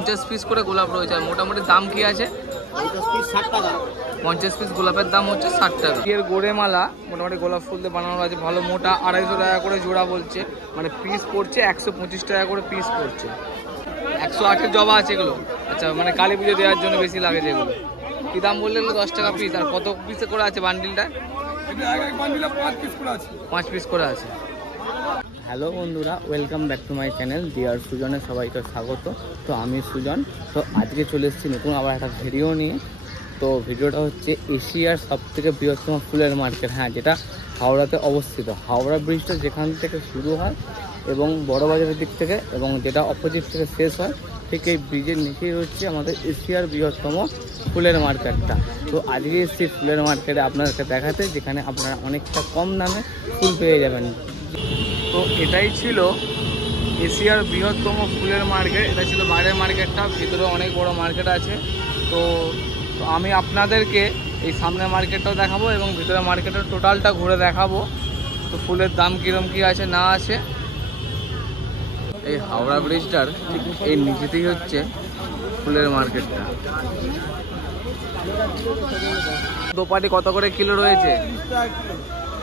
50 piece করে গোলাপ রয়েছে। আর মোটামুটি দাম কি আছে? 50 পিস গোলাপের দাম হচ্ছে 60 টাকা। এর গোড়ে মালা মোটামুটি গোলাপ ফুল দিয়ে বানানো আছে, ভালো মোটা, 250 টাকা করে জোড়া বলছে, মানে পিস পড়ছে 125 টাকা করে পিস পড়ছে। 108-এর জবা আছে এগুলো। আচ্ছা, মানে কালী পুজো দেওয়ার জন্য বেশি লাগে যেগুলো। কি দাম বললে? 10 টাকা পিস। আর কত পিসে করে আছে বান্ডিলটা? 5 পিস করে আছে। হ্যালো বন্ধুরা, welcome back to my channel dear সুজনে সবাইকে স্বাগত। তো আমি সুজন। তো আজকে চলে এসেছি নতুন আবার একটা ভিডিও নিয়ে। তো ভিডিওটা হচ্ছে এশিয়ার সবথেকে বৃহত্তম ফুলের মার্কেট, হ্যাঁ, যেটা হাওড়াতে অবস্থিত। হাওড়া ব্রিজটা যেখান থেকে শুরু হয় এবং বড়বাজারের দিক থেকে, এবং যেটা অপোজিট থেকে শেষ হয়, ঠিক এই ব্রিজের নিচেই হচ্ছে আমাদের এশিয়ার বৃহত্তম ফুলের মার্কেটটা। তো আজকে এসেছি ফুলের মার্কেটে আপনাদেরকে দেখাতে, যেখানে আপনারা অনেকটা কম দামে ফুল পেয়ে যাবেন। তো এটাই ছিল এশিয়ার বৃহত্তম ফুলের মার্কেট। এটা ছিল বাইরের মার্কেটটা, ভিতরে অনেক বড় মার্কেট আছে। তো আমি আপনাদেরকে এই সামনের মার্কেটটাও দেখাবো এবং ভিতরে মার্কেটের টোটালটা ঘুরে দেখাবো। তো ফুলের দাম কীরকম কী আছে না আছে। এই হাওড়া ব্রিজটার ঠিক এই নিচেতেই হচ্ছে ফুলের মার্কেটটা। দোপাটি কত করে কিলো রয়েছে?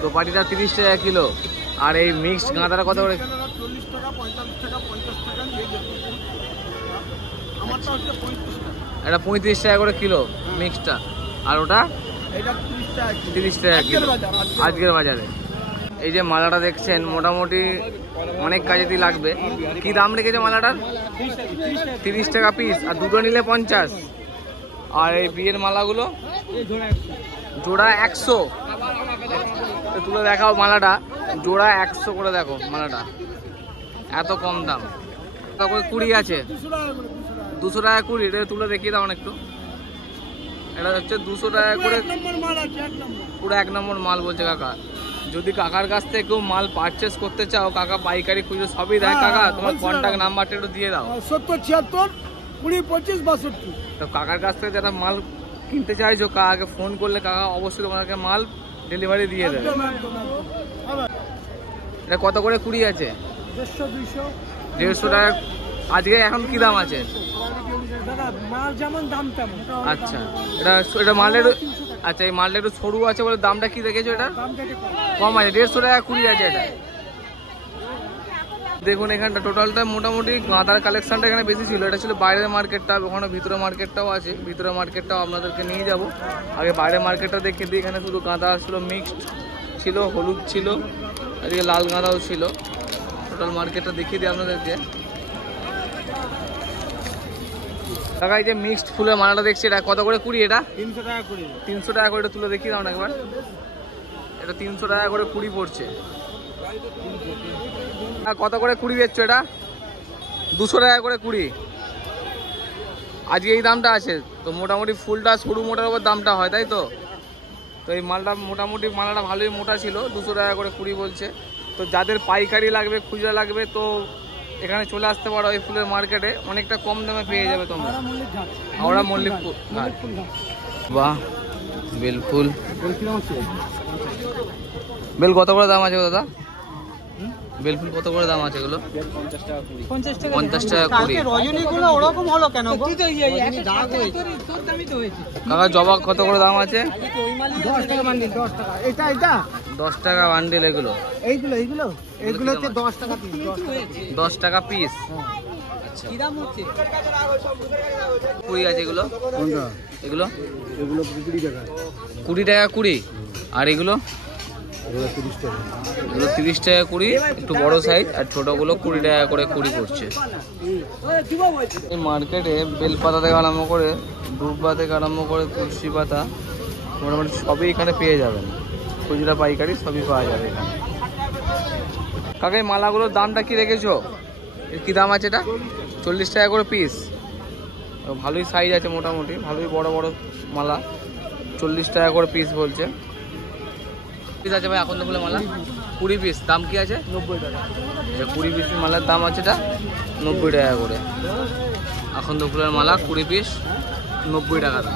দোপাটিটা 30 টাকা কিলো। আর এই মিক্সড গাঁদাটা কত করে? এটা 35 টাকা করে কিলো মিক্সডটা। আর ওটা 30 টাকা কিলো আজকের বাজারে। এই যে মালাটা দেখছেন, মোটামুটি অনেক কাজেতেই লাগবে। কি দাম রেখেছে মালাটার? 30 টাকা পিস। আর দুটো নিলে 50। আর এই বিয়ের মালাগুলো জোড়া 100। তুলে দেখাও মালাটা, জোড়া 100 করে। দেখো মালাটা এত কম দাম। তারপরে 20 আছে, 200 টাকা 20। এটা তুলে দেখিয়ে দাও একটু। এটা হচ্ছে 200 টাকা করে, পুরো 1 নম্বর মাল বলছে কাকা। যদি কাকার কাছ থেকে কেউ মাল পারচেস করতে চাও, কাকা পাইকারি খুঁজে সবই দেয়। কাকা তোমার কন্ট্যাক্ট নাম্বারটা একটু দিয়ে দাও। 7076 20 25 62। তো কাকার কাছ থেকে যারা মাল কিনতে চাইছো, কাকাকে ফোন করলে কাকা অবশ্যই তোমাকে মাল ডেলিভারি দিয়ে দেবে। এটা কত করে 20 আছে? 150 টাকা। আজকে এখন কি দাম আছে? আচ্ছা, এটা মালের, আচ্ছা এই মালটা একটু সরু আছে বলে দামটা কি দেখেছো? এটা কম আছে, 150 টাকা 20 আছে এটা। দেখুন এখানটা টোটালটা মোটামুটি গাঁদার কালেকশনটা এখানে বেশি ছিল। এটা ছিল বাইরের মার্কেটটা, ওখানে ভিতরে মার্কেটটাও আছে। ভিতরে মার্কেটটাও আপনাদেরকে নিয়ে যাব। আগে বাইরের মার্কেটটা দেখে দিই। এখানে শুধু গাঁদা ছিল, মিক্সড ছিল, হলুদ ছিল, এদিকে লাল গাঁদাও ছিল। টোটাল মার্কেটটা দেখিয়ে দিই আপনাদেরকে। কাকা এই যে মিক্সড ফুলের মালাটা দেখছি, এটা কত করে 20? এটা 300 টাকা 20। 300 টাকা করে। এটা তুলে দেখিয়ে দাও না একবার। এটা 300 টাকা করে 20 পড়ছে। কত করে 20 বেচছো? এটা 200 টাকা করে 20। আজকে এই দামটা আছে। তো মোটামুটি ফুলটা সরু মোটার উপর দামটা হয়, তাই তো? তো এই মালটা মোটামুটি মালাটা ভালোই মোটা ছিল, 200 টাকা করে 20 বলছে। তো যাদের পাইকারি লাগবে, খুচরা লাগবে, তো এখানে চলে আসতে পারো এই ফুলের মার্কেটে। অনেকটা কম দামে পেয়ে যাবে তোমরা। হাওড়া মল্লিক ফুল। বাহ, বেল ফুল। বেল কত করে দাম আছে দাদা? বেল ফুল কত করে দাম আছে এগুলো? 50 টাকা 20। রজনীগুলো ওরকম হলো কেন? কাকা জবা কত করে দাম আছে? 10 টাকা বান্ডিল। 10 টাকা। এটা 10 টাকা বান্ডিল। এগুলো এইগুলো হচ্ছে 10 টাকা পিস। 10 টাকা পিস। আচ্ছা, কি দাম হচ্ছে? 20 আছে এগুলো। এগুলো 20 টাকা। 20 টাকা 20। আর এগুলো 30 টাকা। এগুলো 30 টাকা 20, একটু বড় সাইজ। আর ছোটগুলো 20 টাকা করে 20 পড়ছে। এই মার্কেটে বেলপাতা থেকে আরম্ভ করে, দুর্বা থেকে আরম্ভ করে, তুলসী পাতা, মোটামুটি সবই এখানে পেয়ে যাবেন। খুচরা পাইকারি সবই পাওয়া যাবে এখানে। কাকা এই মালাগুলোর দামটা কি রেখেছো? এর কি দাম আছে? এটা 40 টাকা করে পিস। ভালোই সাইজ আছে, মোটামুটি ভালোই বড় বড় মালা। 40 টাকা করে পিস বলছে। পিস আছে ভাই আকন্দ ফুলের মালা 20 পিস। দাম কি আছে? 90 টাকা। 20 পিস মালার দাম আছে এটা 90 টাকা করে। আকন্দ ফুলের মালা 20 পিস 90 টাকা দাম।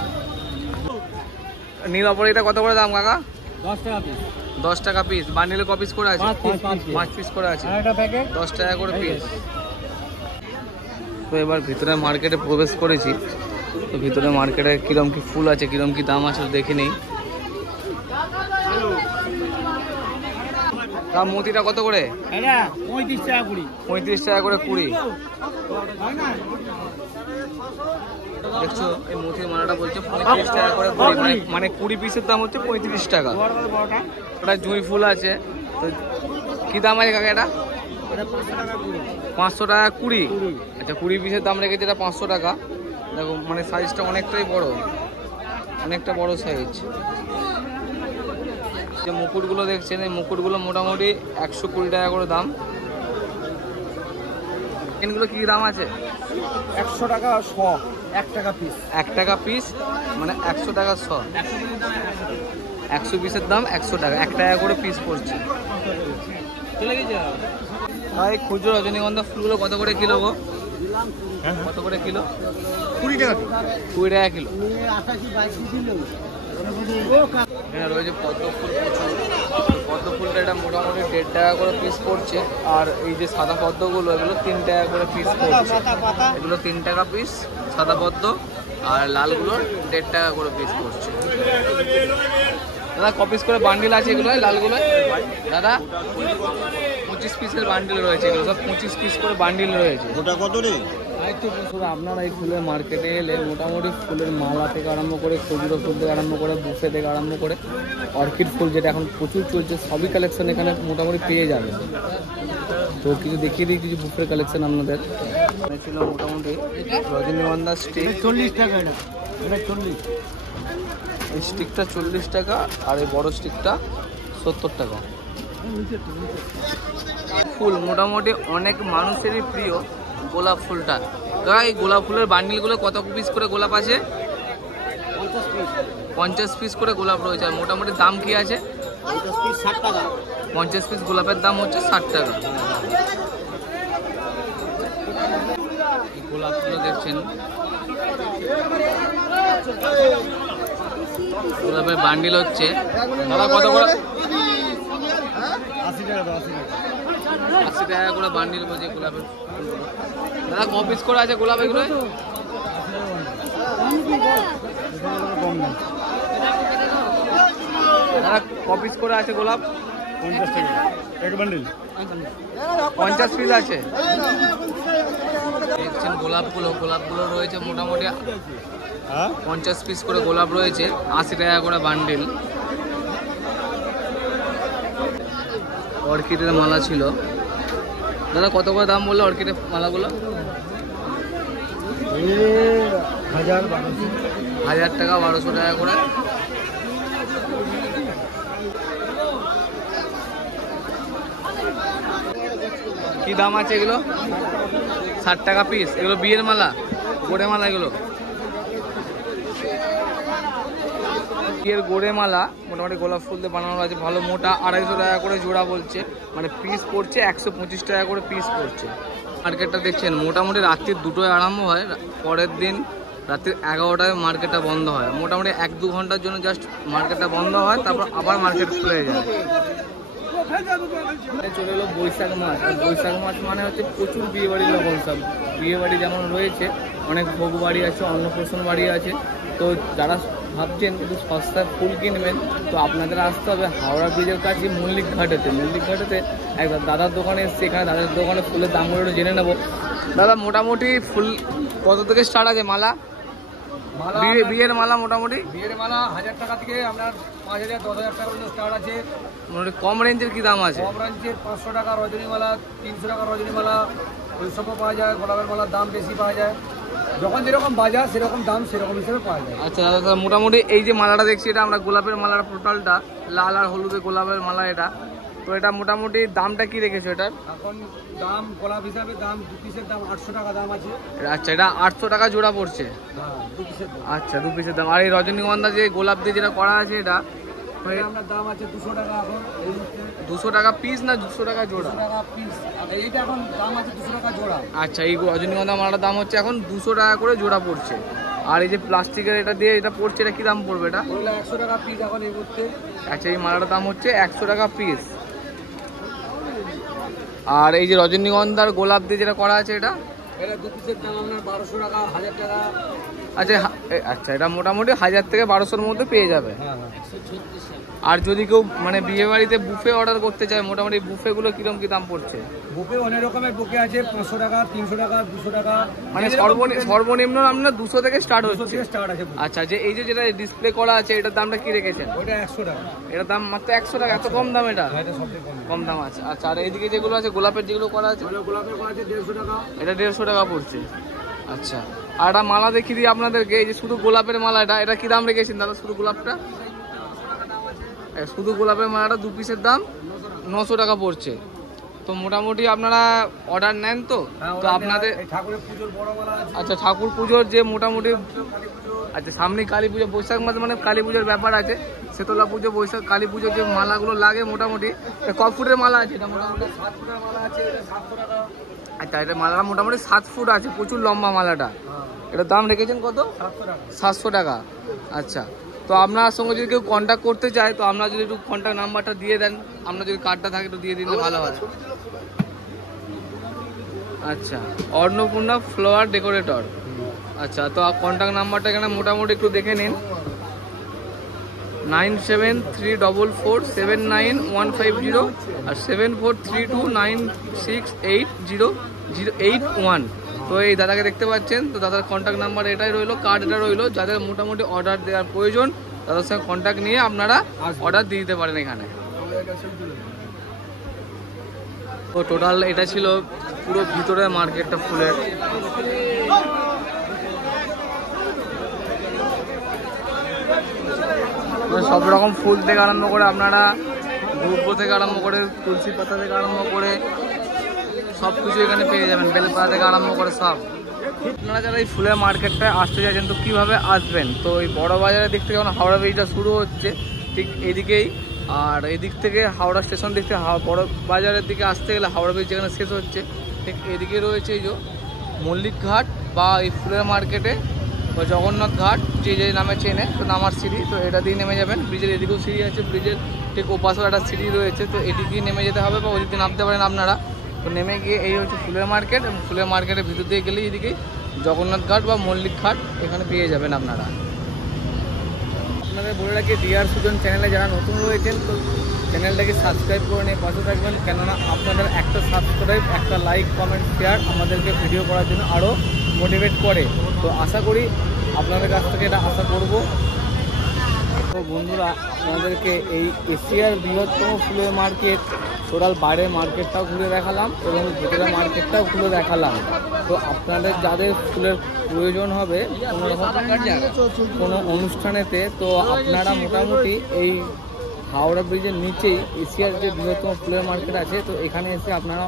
নীল অপরাজিতা কত করে দাম কাকা? 10 টাকা পিস। 10 টাকা পিস। বান্ডিলে ক পিস করে আছে? 5 পিস করে আছে। 10 টাকা করে পিস। তো এবার ভিতরে মার্কেটে প্রবেশ করেছি, তো ভিতরে মার্কেটে কিরম কি ফুল আছে, কিরম কি দাম আছে দেখে নিই। দাম মতিটা কত করে? 35 টাকা কুড়ি। 35 টাকা করে কুড়ি। দেখছো এই মতির মালাটা বলছে 35 টাকা করে কুড়ি, মানে 20 পিসের দাম হচ্ছে 35 টাকা। ওটা জুঁই ফুল আছে, তো কি দাম আছে কাকা এটা? 500 টাকা কুড়ি। আচ্ছা 20 পিসের দাম রেখেছে এটা 500 টাকা। দেখো মানে সাইজটা অনেকটাই বড়, অনেকটা বড় সাইজ। যে মুকুটগুলো দেখছেন, এই মুকুটগুলো মোটামুটি 120 টাকা করে দাম। এগুলো কি দাম আছে? 100 টাকা শ, 1 টাকা পিস। 1 টাকা পিস মানে 100 টাকা শ। 100 পিসের দাম 100 টাকা, 1 টাকা করে পিস পড়ছে। ভাই খুচরো রজনীগন্ধা ফুলগুলো কত করে কিলো গো? কত করে কিলো? 20 টাকা। 20 টাকা কিলো। এখানে রয়েছে পদ্ম ফুল প্রচুর। পদ্ম ফুলটা এটা মোটামুটি 1.5 টাকা করে পিস পড়ছে। আর এই যে সাদা পদ্মগুলো এগুলো 3 টাকা করে পিস পড়ছে। এগুলো 3 টাকা পিস সাদা পদ্ম, আর লালগুলো 1.5 টাকা করে পিস পড়ছে। দাদা ক পিস করে বান্ডিল আছে এগুলো লালগুলো? দাদা 25 পিসের বান্ডিল রয়েছে, এগুলো সব 25 পিস করে বান্ডিল রয়েছে। ওটা কত রে? আপনারা এই ফুলের মার্কেটে এলে মোটামুটি ফুলের মালা থেকে আরম্ভ করে, খুচরো ফুল থেকে আরম্ভ করে, বুফে থেকে আরম্ভ করে, অর্কিড ফুল যেটা এখন প্রচুর চলছে, সবই কালেকশন এখানে মোটামুটি পেয়ে যাবে। তো কিছু দেখিয়ে দিই কিছু বুফের কালেকশন আপনাদের। ছিল মোটামুটি রজনীগন্ধা স্টিক 40 টাকা। এটা 40। এই স্টিকটা 40 টাকা, আর এই বড় স্টিকটা 70 টাকা। ফুল মোটামুটি অনেক মানুষেরই প্রিয় গোলাপ ফুলটা। তো এই গোলাপ ফুলের বান্ডিলগুলো কত পিস করে গোলাপ আছে? 50 পিস করে গোলাপ রয়েছে। আর মোটামুটি দাম কি আছে? 50 পিস গোলাপের দাম হচ্ছে 60 টাকা। এই গোলাপগুলো দেখছেন, গোলাপের বান্ডিল হচ্ছে দাদা কত করে? 80 টাকা। 80 টাকা করে বান্ডিল বলছে গোলাপের। দাদা ক পিস করে আছে গোলাপ এগুলো? দাদা ক পিস করে আছে গোলাপ? 50 টাকা এক বান্ডিল। 50 পিস আছে। দেখছেন গোলাপগুলো রয়েছে মোটামুটি 50 পিস করে গোলাপ রয়েছে, 80 টাকা করে বান্ডিল। অর্কিডের মালা ছিল। দাদা কত করে দাম বললো অর্কিডের মালাগুলো? 1000 টাকা, 1200 টাকা করে। কি দাম আছে এগুলো? 60 টাকা পিস। এগুলো বিয়ের মালা, গোড়ে মালা এগুলো। বিয়ের গোড়ে মালা মোটামুটি গোলাপ ফুল দিয়ে বানানো আছে, ভালো মোটা। 250 টাকা করে জোড়া বলছে, মানে পিস পড়ছে 125 টাকা করে পিস পড়ছে। মার্কেটটা দেখছেন মোটামুটি রাত্রির 2টোয় আরম্ভ হয়, পরের দিন রাত্রির 11টায় মার্কেটটা বন্ধ হয়। মোটামুটি 1-2 ঘন্টার জন্য জাস্ট মার্কেটটা বন্ধ হয়, তারপর আবার মার্কেট খুলে যায়। চলে এলো বৈশাখ মাস। বৈশাখ মাস মানে হচ্ছে প্রচুর বিয়ে বাড়ির লগন। সব বিয়ে বাড়ি যেমন রয়েছে, অনেক ভোগ বাড়ি আছে, অন্নপ্রাশন বাড়ি আছে। তো যারা ভাবছেন একটু সস্তায় ফুল কিনবেন, তো আপনাদের আসতে হবে হাওড়া ব্রিজের কাছে মল্লিক ঘাটেতে। মল্লিক ঘাটেতে একবার দাদার দোকানে এসছে, এখানে দাদার দোকানে ফুলের দামগুলো একটু জেনে নেবো। দাদা মোটামুটি ফুল কত থেকে স্টার্ট আছে মালা? বিয়ের মালা মোটামুটি বিয়ের মালা 1000 টাকা থেকে আপনার 5000 10,000 টাকা পর্যন্ত স্টার্ট আছে। মোটামুটি কম রেঞ্জের কি দাম আছে? কম রেঞ্জের 500 টাকা রজনীমালা, 300 টাকা রজনীমালা, ওইসবও পাওয়া যায়। গোলাপের মালার দাম বেশি পাওয়া যায়। যখন যেরকম বাজার সেরকম দাম সেরকম হিসেবে পাওয়া যায়। আচ্ছা দাদা মোটামুটি এই যে মালাটা দেখছি, এটা আমরা গোলাপের মালার টোটালটা লাল আর হলুদে গোলাপের মালা এটা, তো এটা মোটামুটি দামটা কি রেখেছো এটার? এখন দাম গোলাপ হিসাবে দাম 2 পিসের দাম 800 টাকা দাম আছে। আচ্ছা এটা 800 টাকা জোড়া পড়ছে। হ্যাঁ 2 পিসের দাম। আচ্ছা 2 পিসের দাম। আর এই রজনীগন্ধা যে গোলাপ দিয়ে যেটা করা আছে এটা আপনার দাম আছে 200 টাকা এখন এই মুহূর্তে। 200 টাকা পিস না 200 টাকা জোড়া? 200 টাকা পিস। আর এইটা এখন দাম আছে 200 টাকা জোড়া। আচ্ছা এই রজনীগন্ধা মালাটার দাম হচ্ছে এখন 200 টাকা করে জোড়া পড়ছে। আর এই যে প্লাস্টিকের এটা দিয়ে এটা পড়ছে, এটা কি দাম পড়বে এটা? ওগুলো 100 টাকা পিস এখন এই মুহূর্তে। আচ্ছা এই মালাটার দাম হচ্ছে 100 টাকা পিস। আর এই যে রজনীগন্ধার গোলাপ দিয়ে যেটা করা আছে এটা এটা 2 পিসের দাম আপনার 1200 টাকা, 1000 টাকা। আচ্ছা আচ্ছা, এটা মোটামুটি 1000 থেকে 1200-র মধ্যে পেয়ে যাবে। হ্যাঁ হ্যাঁ। আর যদি কেউ মানে বিয়ে বাড়িতে বুফে অর্ডার করতে চায়, মোটামুটি বুফেগুলো কিরকম কি দাম পড়ছে? বুফে অনেক রকমের বুফে আছে, 500 টাকা, 300 টাকা, 200 টাকা, মানে সর্বনিম্ন আপনার 200 থেকে স্টার্ট 200 হচ্ছে। থেকে স্টার্ট আছে। আচ্ছা, যে এই যে যেটা ডিসপ্লে করা আছে এটার দামটা কি রেখেছেন? ওটা 100 টাকা। এটার দাম মাত্র 100 টাকা, এত কম দাম এটা? হ্যাঁ, এটা সবথেকে কম। কম দাম আছে। আচ্ছা, আর এইদিকে যেগুলো আছে গোলাপের যেগুলো করা আছে, ওটা গোলাপের করা আছে 150 টাকা। এটা 150 টাকা পড়ছে। আচ্ছা, আর একটা মালা দেখিয়ে দিই আপনাদেরকে, এই যে শুধু গোলাপের মালাটা, এটা কি দাম রেখেছেন দাদা? শুধু গোলাপটা, শুধু গোলাপের মালাটা 2 পিসের দাম 900 টাকা পড়ছে। তো মোটামুটি আপনারা অর্ডার নেন তো? তো আপনাদের ঠাকুরের পুজোর বড় মালা আছে। আচ্ছা, ঠাকুর পুজোর যে মোটামুটি, আচ্ছা সামনে কালী পুজো, বৈশাখ মাসে মানে কালী পুজোর ব্যাপার আছে, শীতলা পুজো, বৈশাখ, কালী পুজোর যে মালাগুলো লাগে মোটামুটি ক ফুটের মালা আছে? এটা মোটামুটি 7 ফুটের মালা আছে, এটা 700 টাকা। আচ্ছা, এটা মালাটা মোটামুটি 7 ফুট আছে, প্রচুর লম্বা মালাটা। এটার দাম রেখেছেন কত? 700 টাকা। 700 টাকা। আচ্ছা, তো আপনার সঙ্গে যদি কেউ কন্ট্যাক্ট করতে চায়, তো আপনারা যদি একটু কন্ট্যাক্ট নাম্বারটা দিয়ে দেন, আপনার যদি কার্ডটা থাকে একটু দিয়ে দিলে ভালো হয়। আচ্ছা, অন্নপূর্ণা ফ্লাওয়ার ডেকোরেটর। আচ্ছা, তো কন্ট্যাক্ট নাম্বারটা এখানে মোটামুটি একটু দেখে নিন, 9734479150 আর 7432968081। তো এই দাদাকে দেখতে পাচ্ছেন, তো দাদার কন্ট্যাক্ট নাম্বার এটাই রইলো, কার্ড এটা রইলো। যাদের মোটামুটি অর্ডার দেওয়ার প্রয়োজন তাদের সঙ্গে কন্ট্যাক্ট নিয়ে আপনারা অর্ডার দিয়ে দিতে পারেন এখানে। তো টোটাল এটা ছিল পুরো ভিতরের মার্কেটটা ফুলের। সব রকম ফুল থেকে আরম্ভ করে আপনারা ধূপ থেকে আরম্ভ করে তুলসী পাতা থেকে আরম্ভ করে সব কিছু এখানে পেয়ে যাবেন, বেলপাতা থেকে আরম্ভ করে সব। আপনারা যারা এই ফুলের মার্কেটটায় আসতে চাইছেন তো কীভাবে আসবেন? তো এই বড় বাজারের দিক থেকে যখন হাওড়া ব্রিজটা শুরু হচ্ছে ঠিক এদিকেই, আর এদিক থেকে হাওড়া স্টেশন দিক থেকে বড় বাজারের দিকে আসতে গেলে হাওড়া ব্রিজ যেখানে শেষ হচ্ছে ঠিক এদিকে রয়েছে এই যে মল্লিক ঘাট বা এই ফুলের মার্কেটে বা জগন্নাথ ঘাট, যে যে নামে চেনে, তো নামার সিঁড়ি, তো এটা দিয়ে নেমে যাবেন। ব্রিজের এদিকেও সিঁড়ি আছে, ব্রিজের ঠিক ওপাশেও একটা সিঁড়ি রয়েছে, তো এদিকেই নেমে যেতে হবে বা ওই দিকে নামতে পারেন আপনারা। তো নেমে গিয়ে এই হচ্ছে ফুলের মার্কেট, এবং ফুলের মার্কেটের ভিতর দিয়ে গেলেই এদিকেই জগন্নাথ ঘাট বা মল্লিক ঘাট এখানে পেয়ে যাবেন আপনারা। আপনাদের বলে রাখি, ডিআর সুজন চ্যানেলে যারা নতুন রয়েছেন তো চ্যানেলটাকে সাবস্ক্রাইব করে নিয়ে পাশে থাকবেন, কেননা আপনাদের একটা সাবস্ক্রাইব, একটা লাইক, কমেন্ট, শেয়ার আমাদেরকে ভিডিও করার জন্য আরও মোটিভেট করে। তো আশা করি আপনাদের কাছ থেকে এটা আশা করব। তো বন্ধুরা, আপনাদেরকে এই এশিয়ার বৃহত্তম ফুলের মার্কেট টোটাল বাইরের মার্কেটটাও ঘুরে দেখালাম এবং ভিতরের মার্কেটটাও ঘুরে দেখালাম। তো আপনাদের যাদের ফুলের প্রয়োজন হবে কোনো রকম কোনো অনুষ্ঠানেতে, তো আপনারা মোটামুটি এই হাওড়া ব্রিজের নিচেই এশিয়ার যে বৃহত্তম ফুলের মার্কেট আছে, তো এখানে এসে আপনারা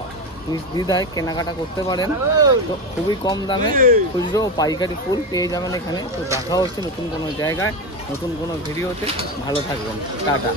নির্দ্বিধায় কেনাকাটা করতে পারেন। তো খুবই কম দামে খুচরো ও পাইকারি ফুল পেয়ে যাবেন এখানে। তো দেখা হচ্ছে নতুন কোনো জায়গায়, নতুন কোনো ভিডিওতে। ভালো থাকবেন, টাটা।